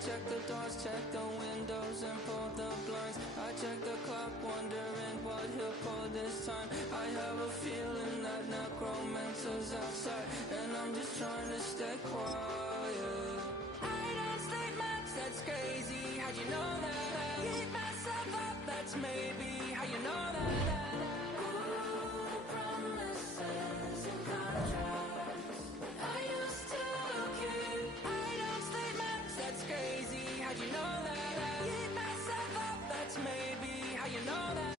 check the doors, check the windows, and pull the blinds. I check the clock, wondering what he'll pull this time. I have a feeling that necromancer's outside, and I'm just trying to stay quiet. I don't stay much, that's crazy. How'd you know that? I keep myself up, that's maybe how you know that. Ooh, promises and contracts. I used to keep. I don't stay much, that's crazy. How'd you know that? I keep myself up, that's maybe how you know that.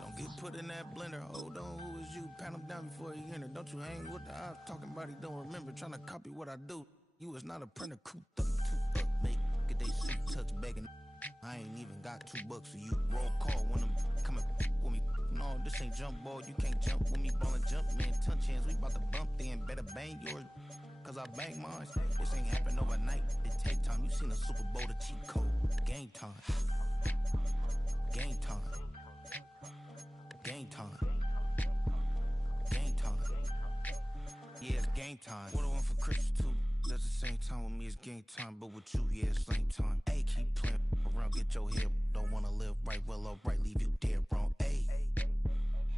Don't get put in that blender. Hold on, who is you? Pat him down before he enter. Don't you hang with the ops talking about he don't remember. Trying to copy what I do. You is not a printer. Cooped up, too up, make get they suit touch begging. I ain't even got $2 for you. Roll call when I'm coming with me. No, this ain't jump ball. You can't jump with me. Ballin' jump, man. Touch hands. We about to bump then. Better bang yours. Cause I bang mine. This ain't happen overnight. It take time. You seen a Super Bowl, the cheat code. Game time. Game time. Game time. Game time. Yeah, it's game time. What I want for Christmas too. That's the same time with me, it's game time. But with you, yeah, it's same time. Hey, keep playing around, get your head. Don't wanna live right, well, alright, leave you dead wrong. Hey,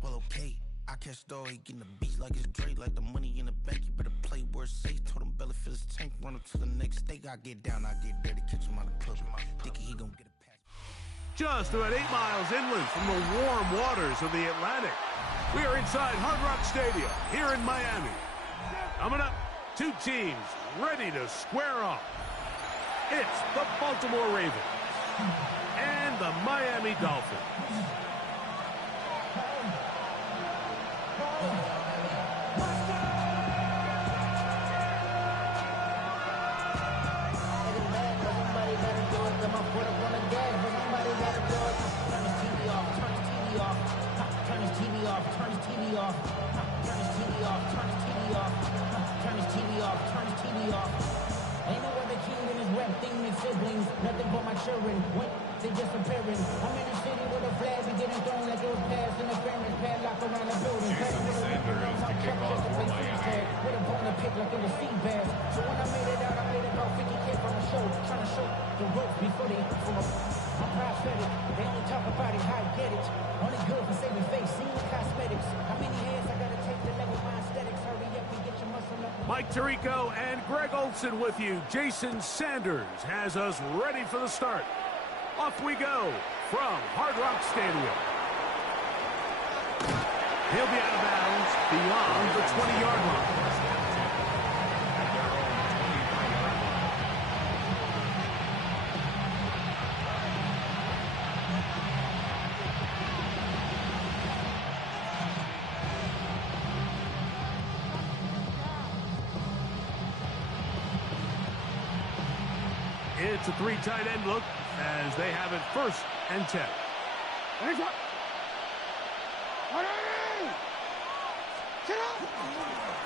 well, okay. I catch the dog, he getting the beats like it's Dre, like the money in the bank. You better play where it's safe. Told him belly fill his tank, run him to the next stake. I get down, I get dirty, catch him out of club. Dickie, he gon' get a pass. Just about 8 miles inland from the warm waters of the Atlantic, we are inside Hard Rock Stadium here in Miami. Coming up, two teams ready to square off. It's the Baltimore Ravens and the Miami Dolphins. Ain't no other king in his rap thing than siblings. Nothing but my children. When they disappearing. I'm in a city with a flag be getting thrown like it was past interference. Padlock around the building. Jason Sanders to kick off for Miami. With a bone to pick like it was sea bass. So when I made it out, I made about 50K from the show. Trying to show the ropes before they from a... I'm prophetic. They only talk about it, how I get it. Only good for saving face. Seeing the cosmetics. How many hands I gotta take to level my aesthetics? Hurry up and get your muscle up. Mike Tirico and Greg Olson with you. Jason Sanders has us ready for the start. Off we go from Hard Rock Stadium. He'll be out of bounds beyond the 20-yard line. It's a three tight end look as they have it 1st and 10.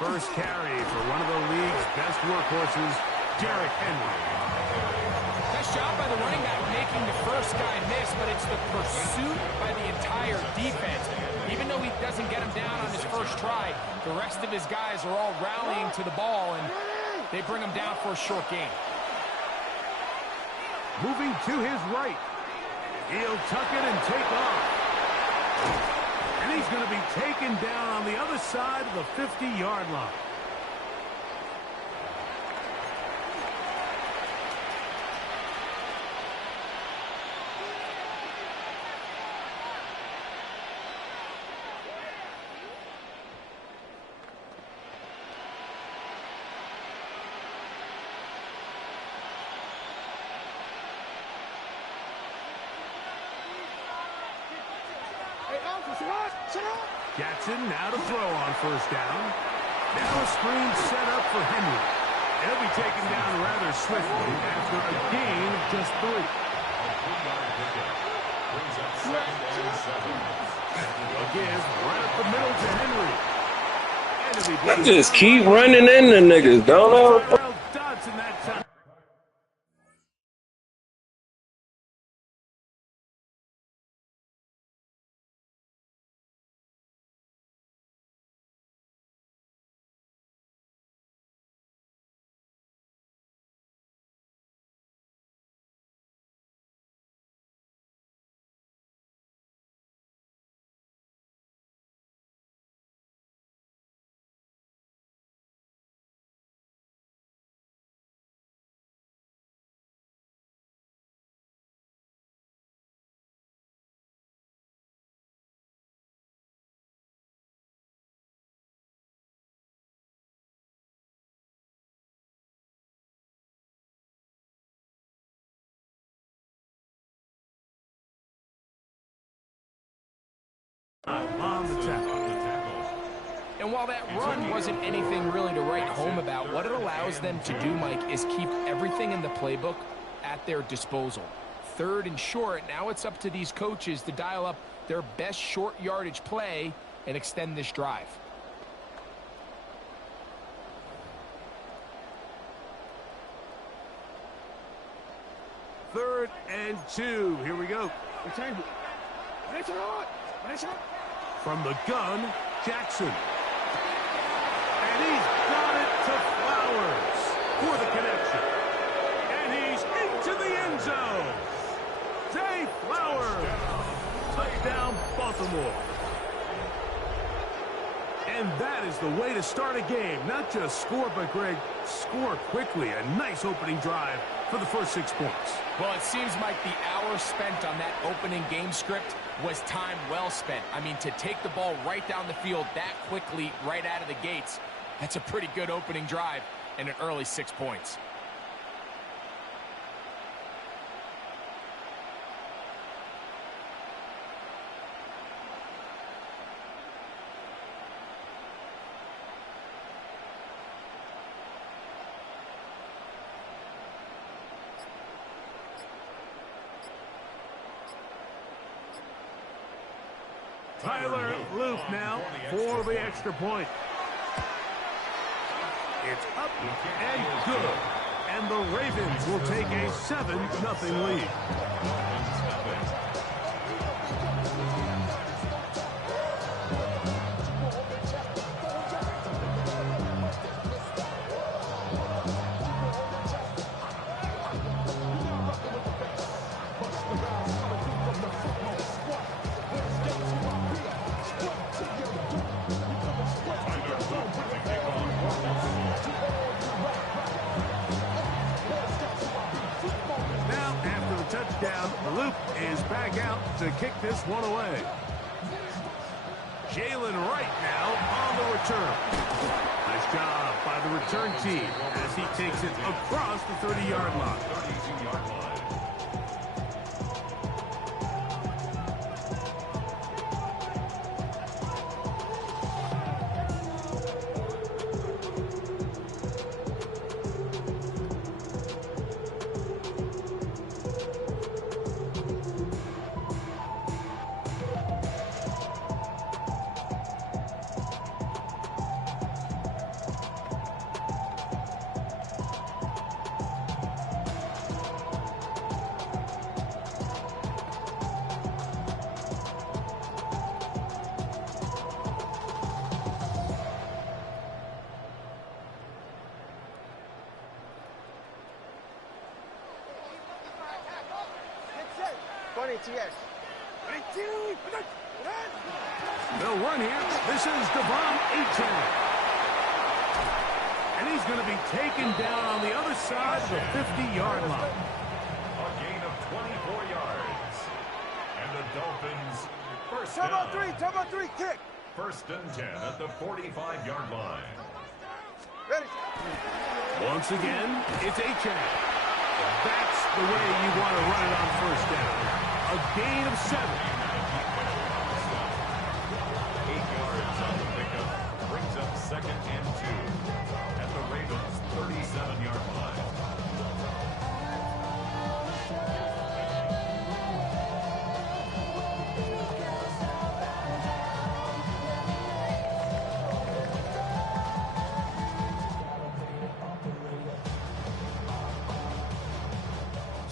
First carry for one of the league's best workhorses, Derrick Henry. Nice job by the running back making the first guy miss, but it's the pursuit by the entire defense. Even though he doesn't get him down on his first try, the rest of his guys are all rallying to the ball, and they bring him down for a short gain. Moving to his right. He'll tuck it and take off. And he's going to be taken down on the other side of the 50-yard line. Jackson now to throw on first down. Now a screen set up for Henry. He'll be taken down rather swiftly after a gain of just 3. A give right up the middle to Henry. I just keep running into niggas, don't know. Dodson that time. On the tackle. And while that run wasn't anything really to write home about, what it allows them to do, Mike, is keep everything in the playbook at their disposal. 3rd and short, now it's up to these coaches to dial up their best short yardage play and extend this drive. Third and 2. Here we go. From the gun, Jackson. And he's got it to Flowers for the connection. And he's into the end zone. Zay Flowers. Touchdown, Baltimore. And that is the way to start a game. Not just score, but, Greg, score quickly. A nice opening drive for the first 6 points. Well, it seems like the hour spent on that opening game script was time well spent. I mean, to take the ball right down the field that quickly right out of the gates, that's a pretty good opening drive and an early 6 points. Tyler Luke now for the extra point. It's up and good. And the Ravens will take a 7-0 lead. Luke is back out to kick this one away. Jalen Wright now on the return. Nice job by the return team as he takes it across the 30-yard line. They'll run here. This is Devon Achane. And he's going to be taken down on the other side of the 50-yard line. A gain of 24 yards. And the Dolphins first down. Turbo 3, kick. First and 10 at the 45-yard line. Ready. Once again, it's Achane. That's the way you want to run it on first down. A gain of 7.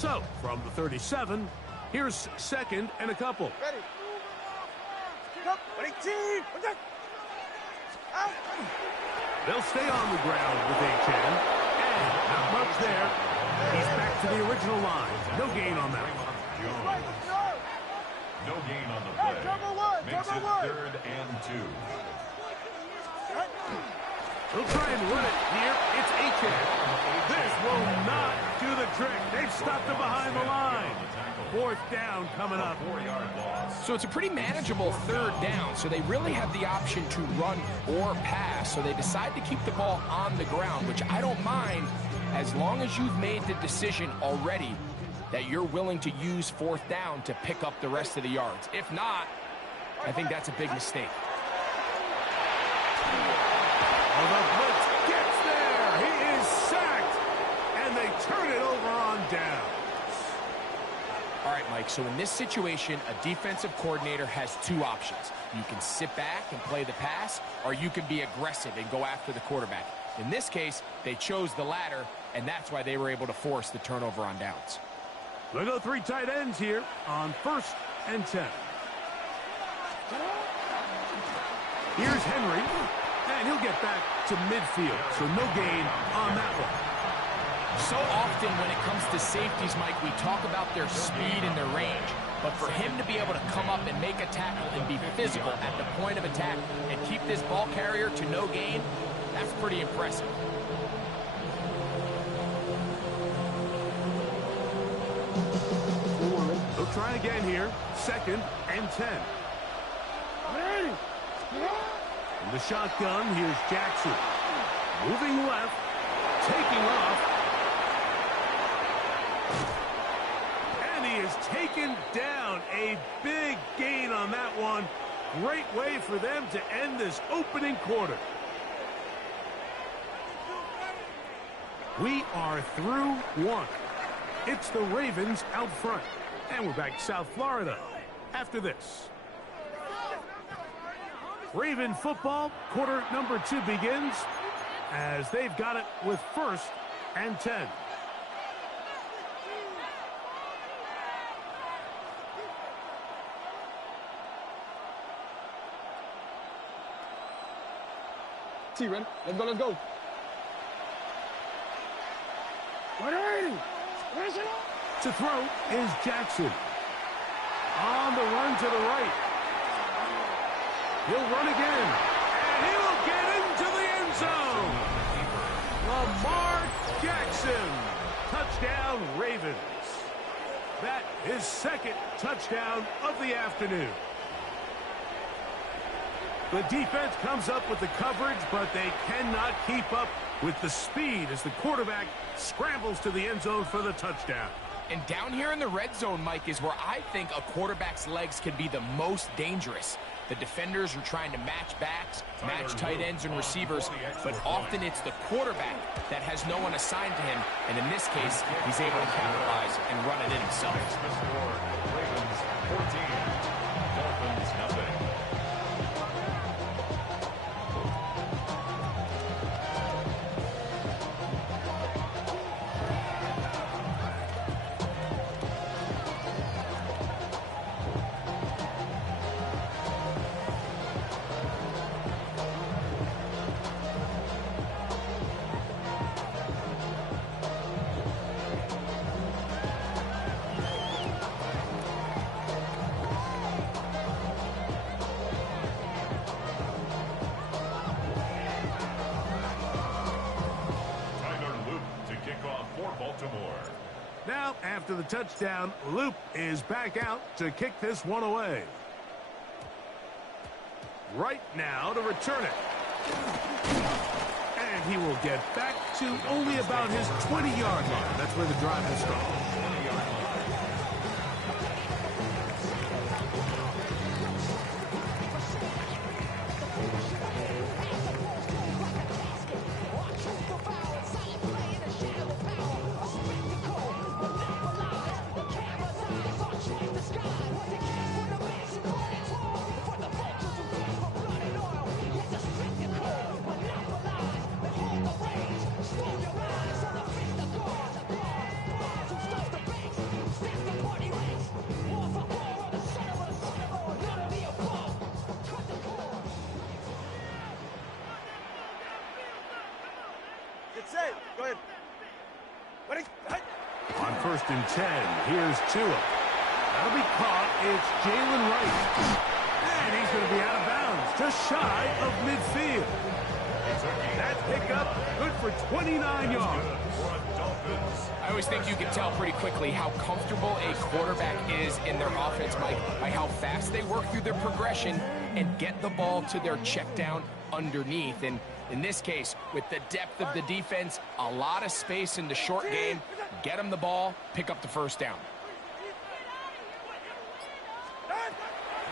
So, from the 37, here's 2nd and a couple. Ready. Up. 18. Out. They'll stay on the ground with a 10. And not much there. He's back to the original line. No gain on that one. No gain on the play. Makes it 3rd and 2. He'll try and run it here. It's Aiken. This will not do the trick. They've stopped him behind the line. 4th down coming up. 4-yard loss. So it's a pretty manageable 3rd down, so they really have the option to run or pass, so they decide to keep the ball on the ground, which I don't mind as long as you've made the decision already that you're willing to use 4th down to pick up the rest of the yards. If not, I think that's a big mistake. Oh, the blitz gets there. He is sacked. And they turn it over on down. All right, Mike, so in this situation, a defensive coordinator has 2 options. You can sit back and play the pass, or you can be aggressive and go after the quarterback. In this case, they chose the latter, and that's why they were able to force the turnover on downs. We'll go 3 tight ends here on 1st and 10. Here's Henry, and he'll get back to midfield, so no gain on that one. So often when it comes to safeties, Mike, we talk about their speed and their range. But for him to be able to come up and make a tackle and be physical at the point of attack and keep this ball carrier to no gain, that's pretty impressive. They'll try again here. 2nd and 10. In the shotgun, here's Jackson. Moving left, taking off. And he is taken down. A big gain on that one. Great way for them to end this opening quarter. We are through 1. It's the Ravens out front. And we're back to South Florida after this. Raven football, quarter number 2 begins as they've got it with 1st and 10. T-Ren, let's go, let's go. To throw is Jackson. On the run to the right. He'll run again. And he will get into the end zone. Lamar Jackson. Touchdown, Ravens. That is 2nd touchdown of the afternoon. The defense comes up with the coverage, but they cannot keep up with the speed as the quarterback scrambles to the end zone for the touchdown. And down here in the red zone, Mike, is where I think a quarterback's legs can be the most dangerous. The defenders are trying to match backs, match tight ends and receivers, but often it's the quarterback that has no one assigned to him, and in this case, he's able to capitalize and run it in himself. Ravens 14, Dolphins nothing. Now, after the touchdown, Loop is back out to kick this one away. Right now to return it. And he will get back to only about his 20-yard line. That's where the drive will start. first and 10. Here's Tua. That'll be caught. It's Jalen Wright. And he's going to be out of bounds, just shy of midfield. That pickup, good for 29 yards. I always think you can tell pretty quickly how comfortable a quarterback is in their offense, Mike, by how fast they work through their progression and get the ball to their check down underneath. And in this case, with the depth of the defense, a lot of space in the short game, get them the ball, pick up the first down.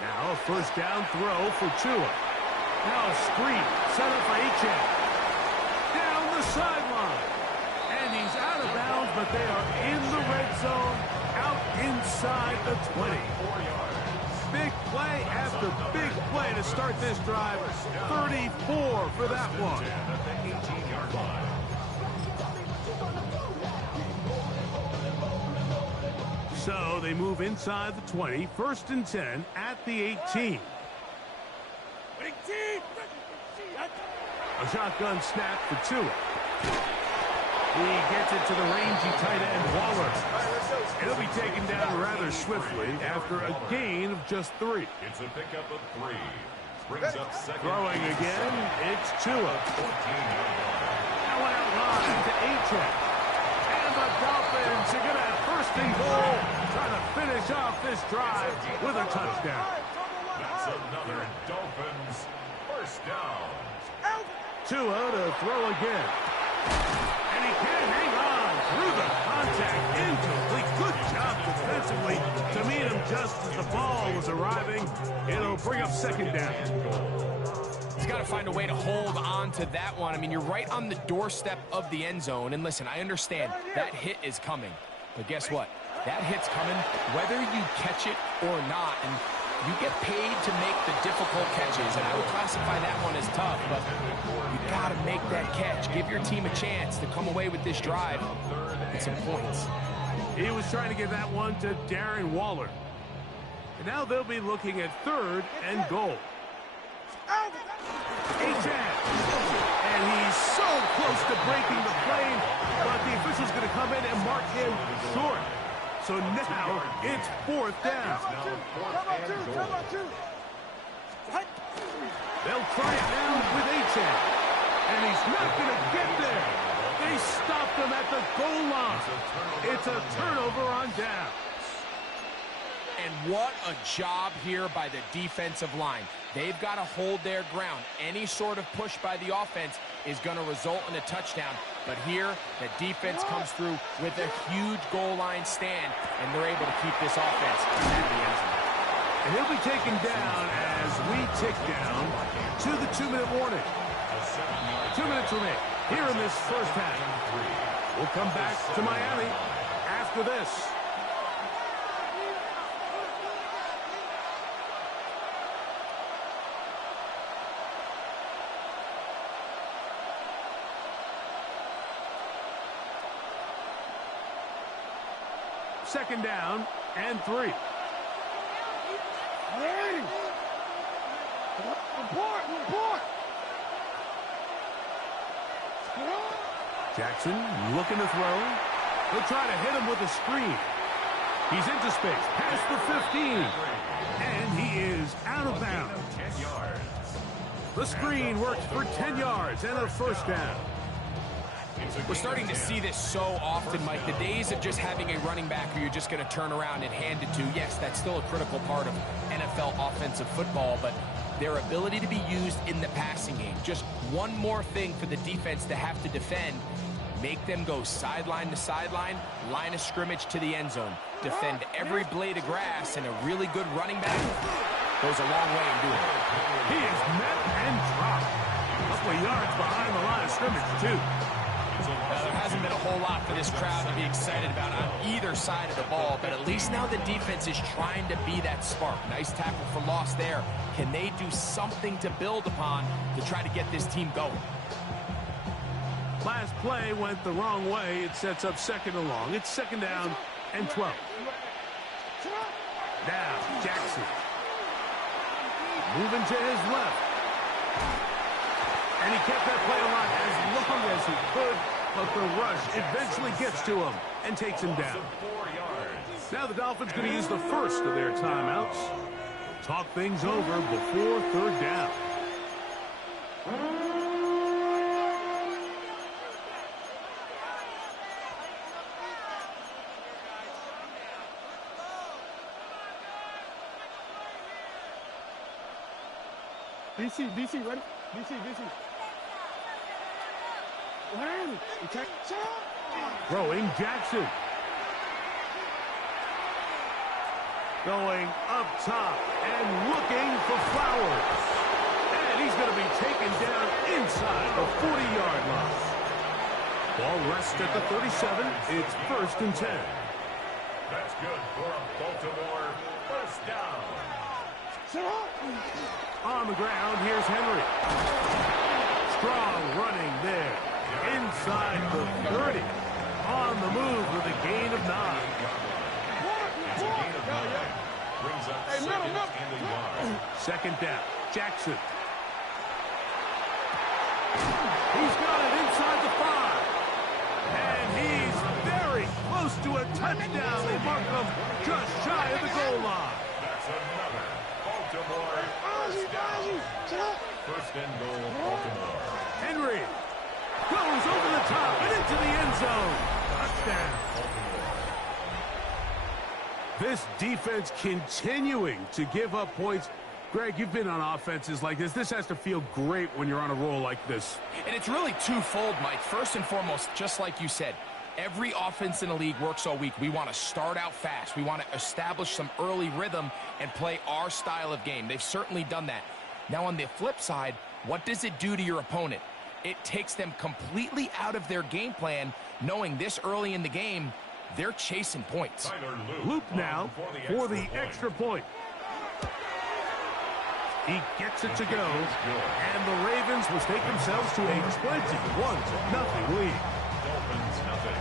Now a first down throw for Tua. Now a screen set up for Achane. Down the sideline. And he's out of bounds, but they are in the red zone, out inside the 20. Big play after big play to start this drive. 34 for that one. So they move inside the 20, first and 10 at the 18. A shotgun snap for Tua. He gets it to the rangy tight end Waller. It'll be taken down rather swiftly after a gain of just 3. It's a pickup of 3. Brings up second. Throwing again, it's Tua. Now out line to Achane. And the Dolphins are going to have first and goal, trying to finish off this drive with a touchdown. That's another Dolphins first down. Tua to throw again. And he can't hang on through the contact. Incomplete. Good job defensively to meet him just as the ball was arriving. It'll bring up second down. He's got to find a way to hold on to that one. I mean, you're right on the doorstep of the end zone. And listen, I understand that hit is coming. But guess what? That hit's coming whether you catch it or not. And you get paid to make the difficult catches. And I would classify that one as tough. But you got to make that catch. Give your team a chance to come away with this drive and some points. He was trying to get that one to Darren Waller. And now they'll be looking at third and goal. Achane. And he's so close to breaking the plane, but the official's going to come in and mark him short. So now it's fourth down. They'll try it now with Achane. And he's not going to get there. They stopped him at the goal line. It's a turnover on down. And what a job here by the defensive line. They've got to hold their ground. Any sort of push by the offense is going to result in a touchdown. But here, the defense comes through with a huge goal line stand, and they're able to keep this offense out of the end zone. And he'll be taken down as we tick down to the 2-minute warning. 2 minutes remain here in this first half. We'll come back to Miami after this. Second down and 3. Hey! Report! Jackson looking to throw. He'll try to hit him with a screen. He's into space, past the 15. And he is out of bounds. The screen works for 10 yards and a first down. We're starting to see this so often, Mike. The days of just having a running back who you're just going to turn around and hand it to, yes, that's still a critical part of NFL offensive football, but their ability to be used in the passing game, just one more thing for the defense to have to defend, make them go sideline to sideline, line of scrimmage to the end zone, defend every blade of grass, and a really good running back goes a long way in doing it. He is met and dropped. A couple of yards behind the line of scrimmage, too. Now, there hasn't been a whole lot for this crowd to be excited about on either side of the ball, but at least now the defense is trying to be that spark. Nice tackle for loss there. Can they do something to build upon to try to get this team going? Last play went the wrong way. It sets up second and long. It's second down and 12. Now, Jackson. Moving to his left. And he kept that play alive as long as he could. But the rush eventually gets to him and takes him down. Now the Dolphins going to use the first of their timeouts. Talk things over before third down. DC, ready? DC. Ready? Okay. Throwing Jackson. Going up top and looking for Flowers. And he's going to be taken down inside the 40-yard line. Ball rests at the 37. It's 1st and 10. That's good for a Baltimore first down. On the ground, here's Henry. Strong running there. Inside the 30. On the move with a gain of 9. Brings up second in the yard. Second down. Jackson. He's got it inside the 5. And he's very close to a touchdown. They mark him just shy of the goal line. That's another Baltimore first down. First and goal, Baltimore. Henry goes over the top and into the end zone. Touchdown. This defense continuing to give up points. Greg, you've been on offenses like this. This has to feel great when you're on a roll like this. And it's really twofold, Mike. First and foremost, just like you said, every offense in the league works all week. We want to start out fast. We want to establish some early rhythm and play our style of game. They've certainly done that. Now, on the flip side, what does it do to your opponent? It takes them completely out of their game plan, knowing this early in the game, they're chasing points. Loop now for the extra point. He gets it to go, and the Ravens will take themselves to a 21-0 lead. Dolphins nothing.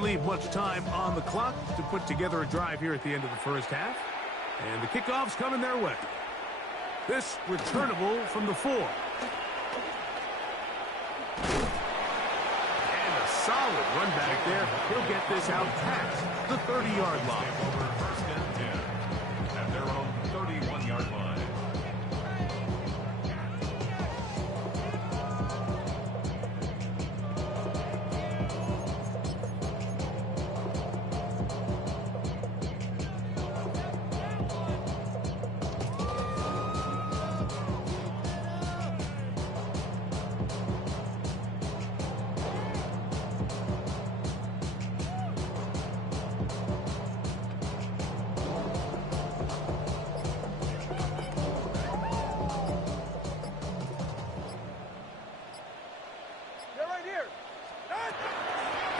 Leave much time on the clock to put together a drive here at the end of the first half. And the kickoff's coming their way. This returnable from the 4. And a solid run back there. He'll get this out past the 30-yard line. Over first and 10 at their own 31-yard line.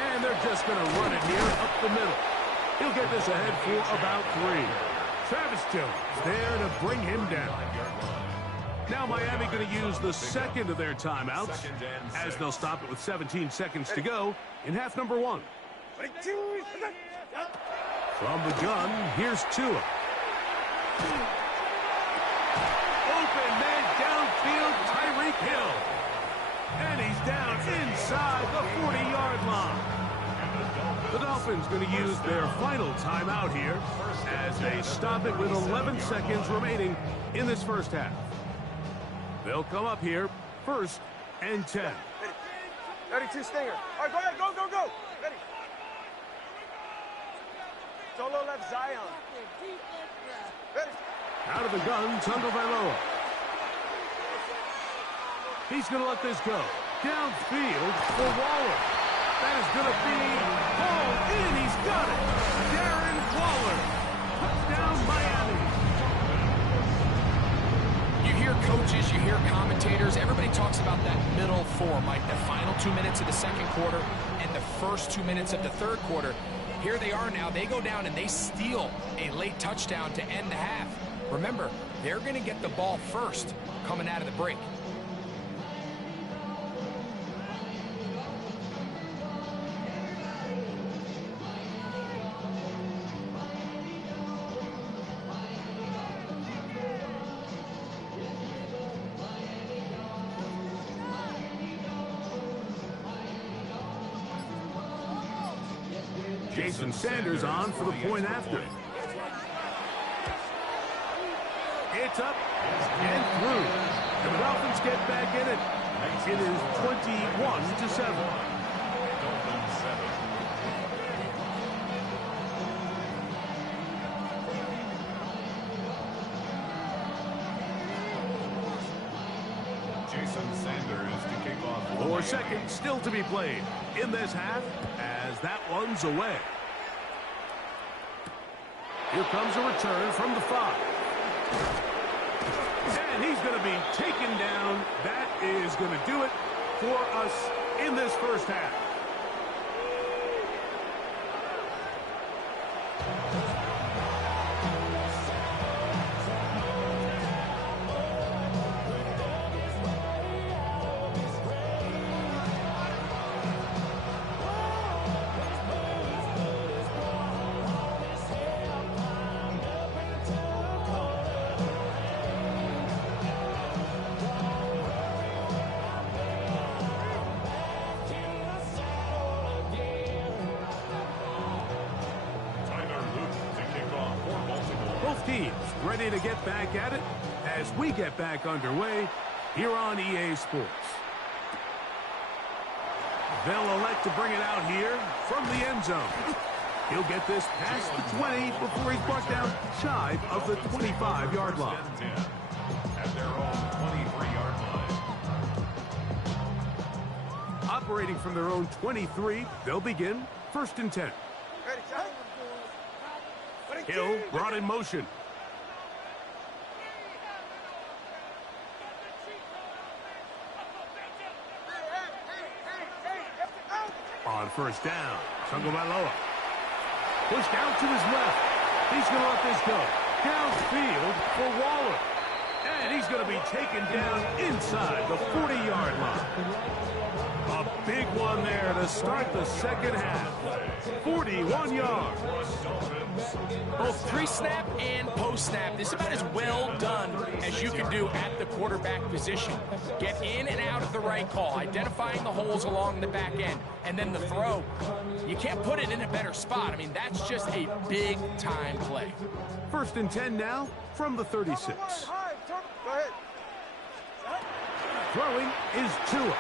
And they're just going to run it here up the middle. He'll get this ahead for about 3. Travis Jones there to bring him down. Now Miami going to use the second of their timeouts as they'll stop it with 17 seconds to go in half number 1. From the gun, here's Tua. Open man downfield, Tyreek Hill. And he's down inside the 40-yard line. The Dolphins going to use their final timeout here as they stop it with 11 seconds remaining in this first half. They'll come up here, 1st and 10. Ready, 2 stinger. All right, go ahead, go. Ready. Solo left, Zion. Ready. Out of the gun, Tungo Vailoa. He's going to let this go. Downfield for Waller. That is going to be hauled in. He's got it. Darren Waller. Touchdown, Miami. You hear coaches, you hear commentators, everybody talks about that middle four, Mike, the final 2 minutes of the second quarter and the first 2 minutes of the third quarter. Here they are now. They go down and they steal a late touchdown to end the half. Remember, they're going to get the ball first coming out of the break. Jason Sanders on for the point after. It's up and through. And the Dolphins get back in it. It is 21-7. Dolphins 7. Jason Sanders to kick off. 4 seconds still to be played in this half as that one's away. Here comes a return from the 5. And he's going to be taken down. That is going to do it for us in this first half. Teams ready to get back at it as we get back underway here on EA Sports. They'll elect to bring it out here from the end zone. He'll get this past the 20 before he's brought down shy of the 25-yard line. At their own 23-yard line. Operating from their own 23, they'll begin 1st and 10. Hill brought in motion. On 1st down, Tagovailoa. Pushed out to his left. He's going to let this go. Downfield for Waller. And he's going to be taken down inside the 40-yard line. A big one there to start the second half. 41 yards. Both pre-snap and post-snap. This is about as well done as you can do at the quarterback position. Get in and out of the right call, identifying the holes along the back end, and then the throw. You can't put it in a better spot. I mean, that's just a big-time play. 1st and 10 now from the 36. Go ahead. Throwing is Tua.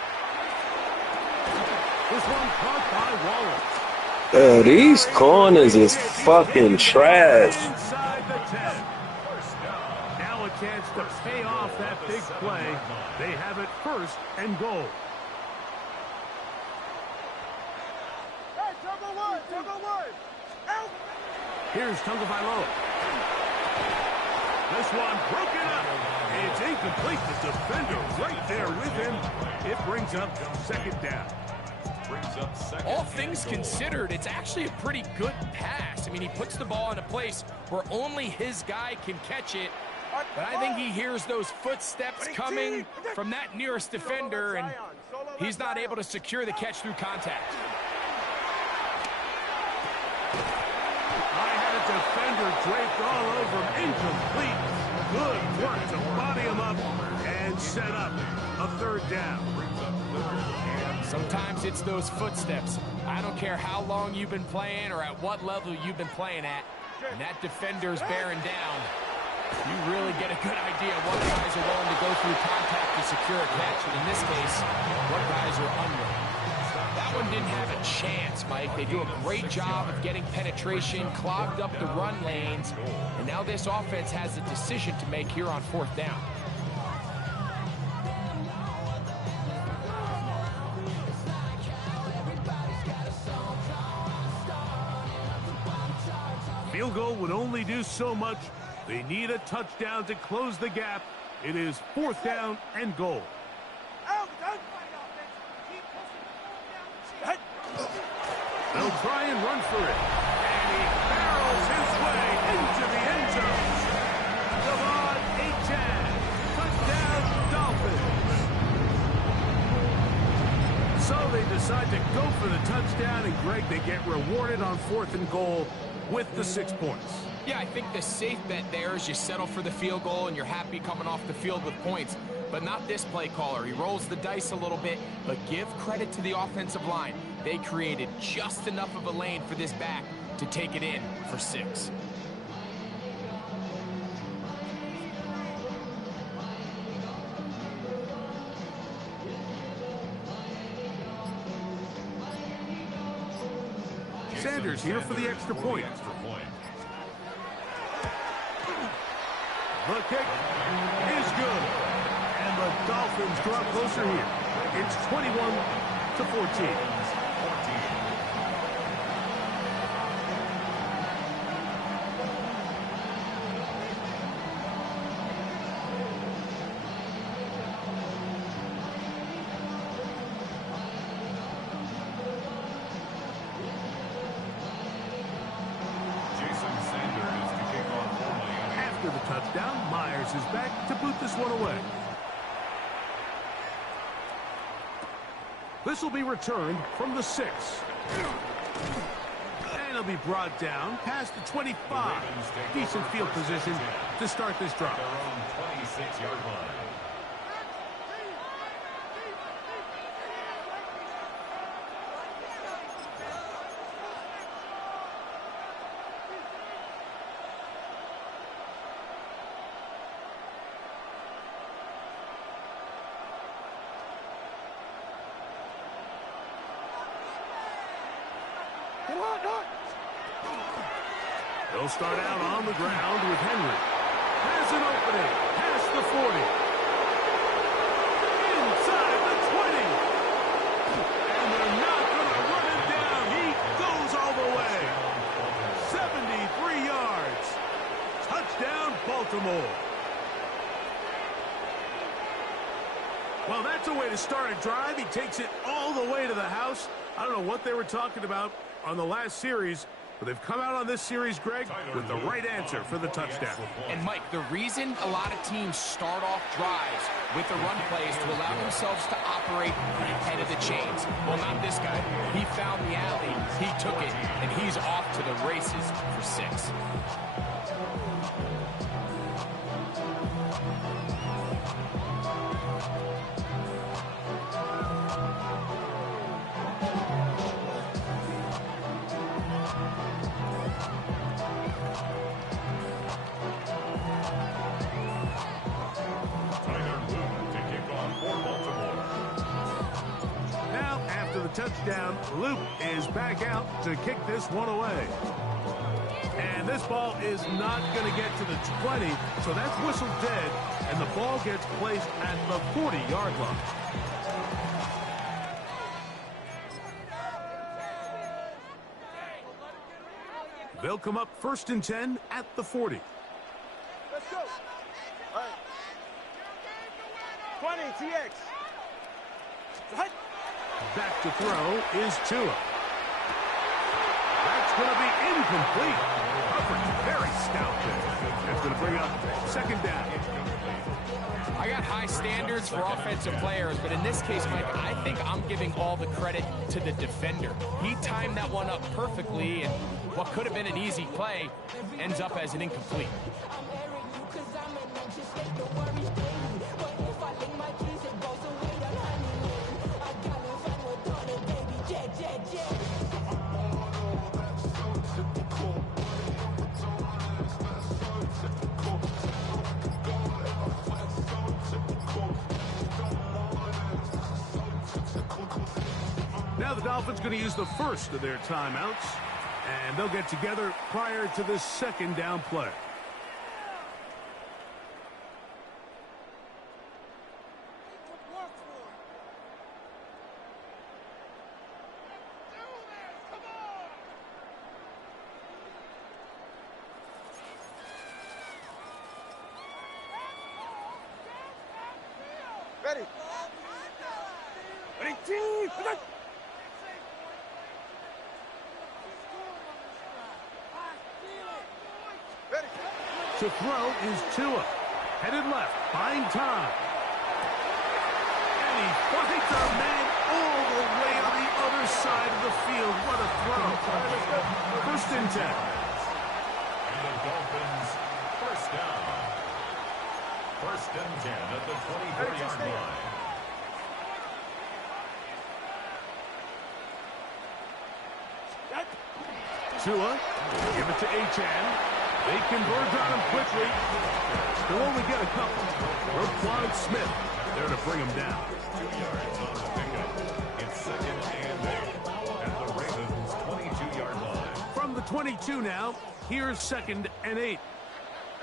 This one caught by Waller. These corners is fucking trash. Inside the 10. Now a chance to pay off that big play. They have it 1st and goal. Hey, Turbo one. Out. Here's Tagovailoa. This one broken up. It's incomplete. The defender right there with him. It brings up 2nd down. All things considered, it's actually a pretty good pass. I mean, he puts the ball in a place where only his guy can catch it. But I think he hears those footsteps coming from that nearest defender, and he's not able to secure the catch through contact. I had a defender draped all over him. Incomplete. Good work to body him up and set up a 3rd down. Sometimes it's those footsteps. I don't care how long you've been playing or at what level you've been playing at. And that defender's bearing down. You really get a good idea of what guys are willing to go through contact to secure a catch. And in this case, what guys are unwilling. That one didn't have a chance, Mike. They do a great job of getting penetration, clogged up the run lanes. And now this offense has a decision to make here on 4th down. field goal would only do so much. They need a touchdown to close the gap. It is 4th down and goal. They'll try and run for it. And he barrels his way into the end zone. Devon Achane. Touchdown, Dolphins. So they decide to go for the touchdown, and Greg, they get rewarded on 4th and goal with the 6 points. Yeah, I think the safe bet there is you settle for the field goal and you're happy coming off the field with points. But not this play caller. He rolls the dice a little bit, but give credit to the offensive line. They created just enough of a lane for this back to take it in for 6. Sanders here for the extra point. The kick is good. And the Dolphins draw closer here. It's 21-14. After the touchdown, Myers is back to boot this one away. This will be returned from the 6. And it'll be brought down past the 25. Decent field position to start this drive. Their own 26-yard line. They'll start out on the ground with Henry. Has an opening. Past the 40. Inside the 20. And they're not going to run it down. He goes all the way. 73 yards. Touchdown, Baltimore. Well, that's a way to start a drive. He takes it all the way to the house. I don't know what they were talking about on the last series, but they've come out on this series, Greg, with the right answer for the touchdown. And, Mike, the reason a lot of teams start off drives with the run plays to allow themselves to operate ahead of the chains. Well, not this guy. He found the alley, he took it, and he's off to the races for 6. Touchdown. Luke is back out to kick this one away. And this ball is not going to get to the 20, so that's whistled dead, and the ball gets placed at the 40-yard line. They'll come up 1st and 10 at the 40. Let's go. All right. 20, TX. Hut. Back to throw is Tua. That's going to be incomplete. Coverage very stout there. That's going to bring up 2nd down. I got high standards for offensive players, but in this case, Mike, I think I'm giving all the credit to the defender. He timed that one up perfectly, and what could have been an easy play ends up as an incomplete. Now the Dolphins going to use the first of their timeouts, and they'll get together prior to this 2nd down play. Ready. Ready, team. Ready. To throw is Tua. Headed left, buying time. And he finds a man all the way on the other side of the field. What a throw. First and 10. And the Dolphins, first down. First and 10 at the 24-yard line. Tua, give it to Achan. They converge on him quickly. They'll only get a couple. Roquan Smith there to bring him down. 2 yards on the pickup. It's second and 8 at the Ravens' 22-yard line. From the 22 now, here's second and 8.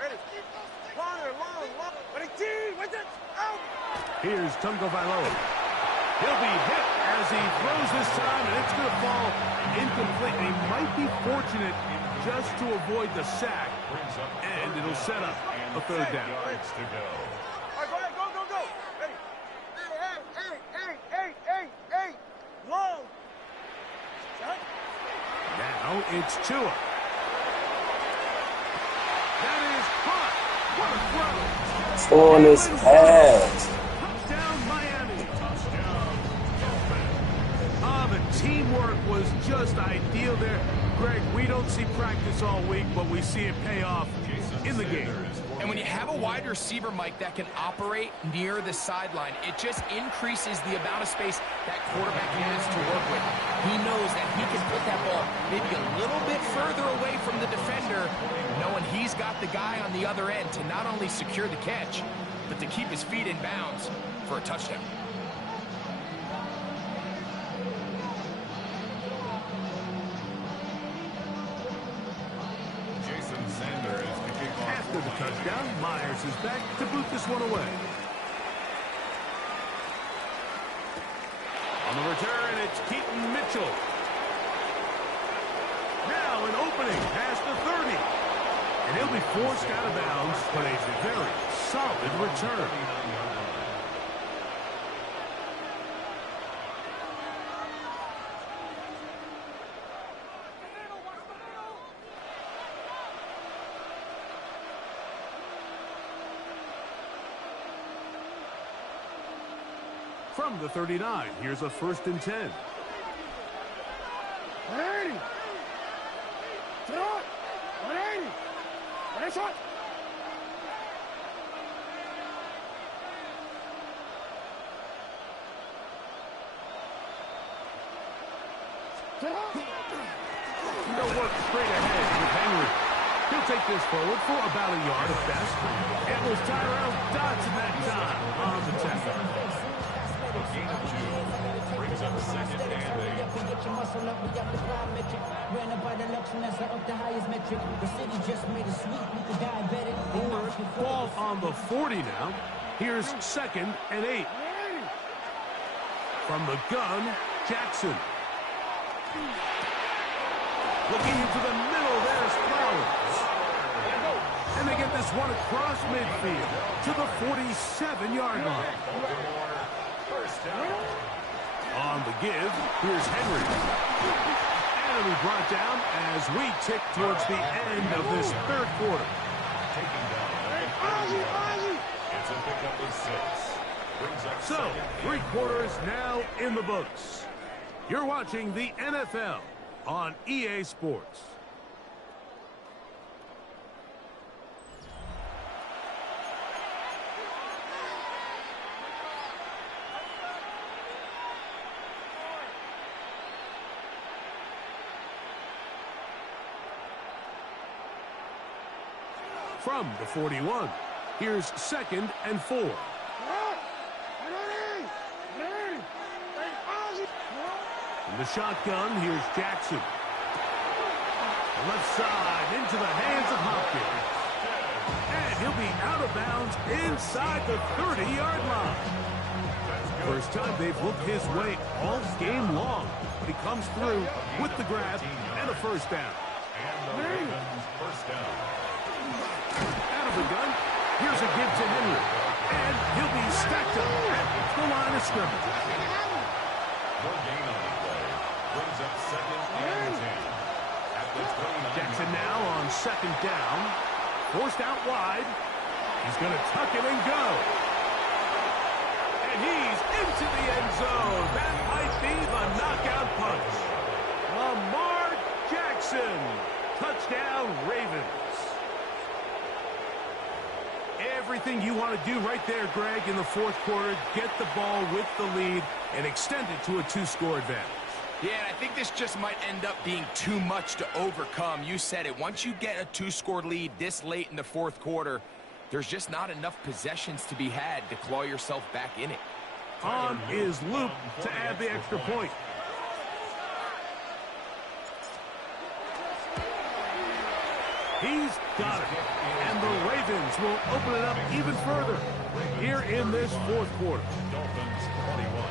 Ready. Long. Ready, team. What's it? Out. Here's Tungo Vailoa. He'll be hit as he throws this time, and it's going to fall incomplete. He might be fortunate just to avoid the sack, and it'll set up a third down. Yards to go. All right, go ahead. Go. Ready. Eight. Long. Shut. Now it's Tua. That is caught. What a throw. On his ass. Touchdown, Miami. The teamwork was just ideal there. Greg, we don't see practice all week, but we see it pay off in the game. And when you have a wide receiver, Mike, that can operate near the sideline, it just increases the amount of space that quarterback has to work with. He knows that he can put that ball maybe a little bit further away from the defender, knowing he's got the guy on the other end to not only secure the catch, but to keep his feet in bounds for a touchdown. After the touchdown, Myers is back to boot this one away. On the return, it's Keaton Mitchell. Now an opening past the 30. And he'll be forced out of bounds, but a very solid return. From the 39, here's a first and 10. Ready. Throw it. 180. Nice shot. They'll work straight ahead with Henry. He'll take this forward for about a yard at best. It was Tyrell Dodson that time on the tackle. Gain of 2 brings up second and 8. Ball on the 40 now. Here's second and 8. From the gun, Jackson. Looking into the middle, there's Flowers. And they get this one across midfield to the 47-yard line. First down. On the give, here's Henry. And it'll be brought down as we tick towards the end of this third quarter. Taking down. It's a pickup of 6. Brings up So, second and 3 quarters now in the books. You're watching the NFL on EA Sports. From the 41, here's second and 4. From the shotgun, here's Jackson. Left side into the hands of Hopkins. And he'll be out of bounds inside the 30-yard line. First time they've looked his way all game long. But he comes through with the grab and a first down. And the Ravens first down. Out of the gun, here's a give to Henry. And he'll be stacked up at the line of scrimmage. No gain on the play. Brings up 2nd and 10. At the 29. Jackson now on 2nd down. Forced out wide. He's going to tuck it and go. And he's into the end zone. That might be the knockout punch. Lamar Jackson. Touchdown, Ravens. Everything you want to do right there, Greg, in the 4th quarter. Get the ball with the lead and extend it to a 2-score advantage. Yeah, and I think this just might end up being too much to overcome. You said it. Once you get a 2-score lead this late in the 4th quarter, there's just not enough possessions to be had to claw yourself back in it. On is Luke to add the extra point. He's got it. And the Ravens will open it up even further here in this 4th quarter. Dolphins 21.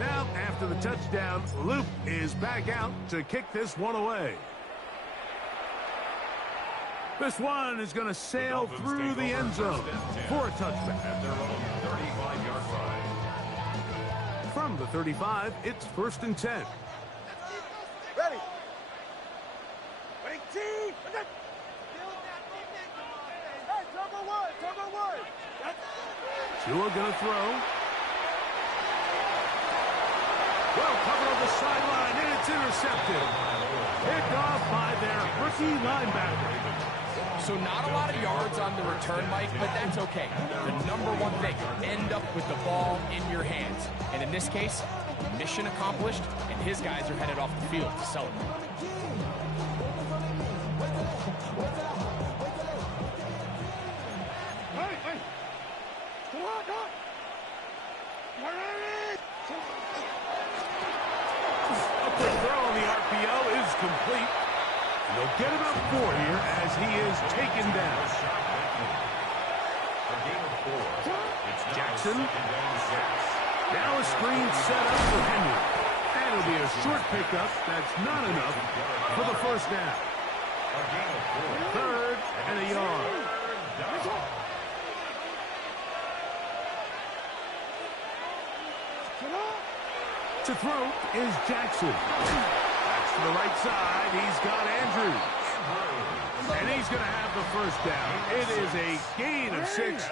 Now, after the touchdown, Luke is back out to kick this one away. This one is going to sail through the end zone for a touchback. At their own 35-yard line. From the 35, it's 1st and 10. Ready. Ready, team. Hey, turbo one. Tua going to throw. Well covered on the sideline, and it's intercepted. Picked off by their rookie linebacker. So not a lot of yards on the return, Mike, but that's okay. The number one thing, end up with the ball in your hands. And in this case, mission accomplished, and his guys are headed off the field to celebrate. Hey. Come on. A quick throw on the RPO is complete. And they'll get about 4 here as he is taken down. A gain of 4. It's Jackson. Now Now a screen set up for Henry. And it'll be a short pickup that's not enough for the 1st down. a gain of 4. 3rd and a yard. To throw is Jackson. That's to the right side. He's got Andrews. And he's going to have the 1st down. It is a gain of 6.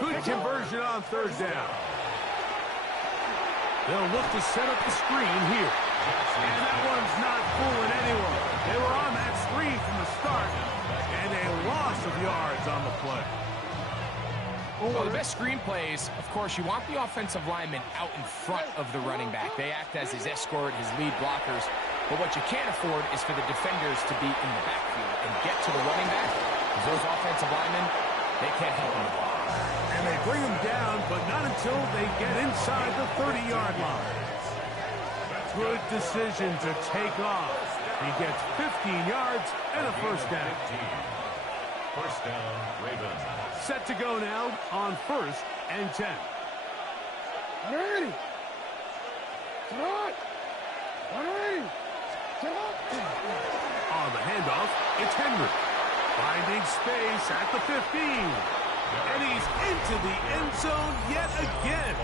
Good conversion on 3rd down. They'll look to set up the screen here. And that one's not fooling anyone. They were on that screen from the start. And a loss of yards on the play. Well, the best screenplays, of course, you want the offensive lineman out in front of the running back. They act as his escort, his lead blockers. But what you can't afford is for the defenders to be in the backfield and get to the running back. Because those offensive linemen, they can't help him. And they bring him down, but not until they get inside the 30-yard line. Good decision to take off. He gets 15 yards and a 1st down. 1st down, Ravens. Set to go now on 1st and 10. Ready. Come on. On the handoff, it's Henry. Finding space at the 15. And he's into the end zone yet again.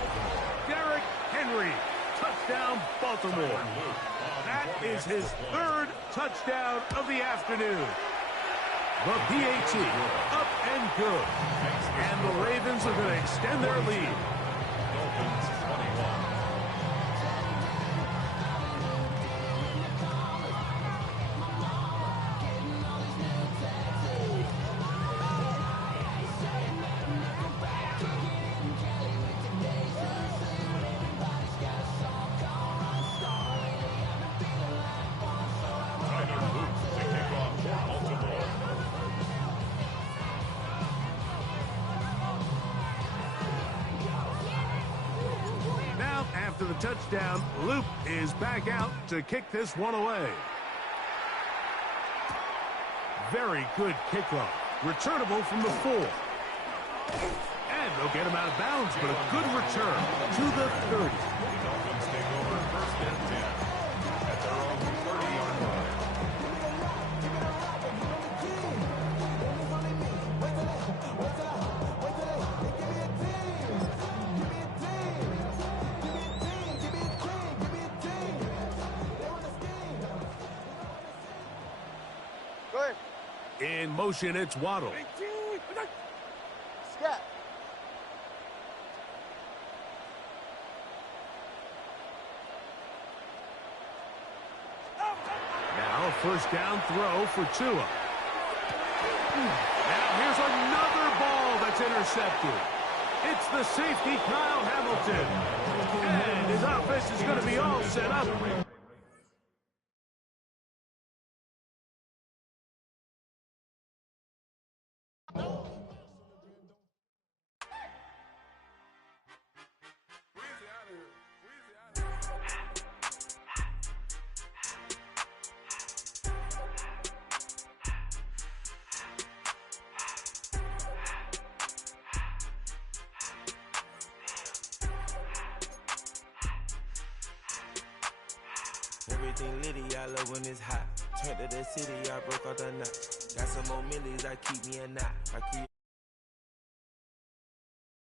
Derrick Henry. Touchdown, Baltimore. That is his 3rd touchdown of the afternoon. The PAT up and good. And the Ravens are going to extend their lead. Dolphins 21. After the touchdown, Luke is back out to kick this one away. Very good kickoff. Returnable from the 4. And they'll get him out of bounds, but a good return to the 30. The Dolphins take over 1st and 10. At their own 30-yard line. In motion, it's Waddle. Scat. Now, first down throw for Tua. Now, here's another ball that's intercepted. It's the safety, Kyle Hamilton. And his offense is going to be all set up. Everything litty, I love when it's hot. Turn to the city, I broke all the knots. Got some more millies, I keep me a knot.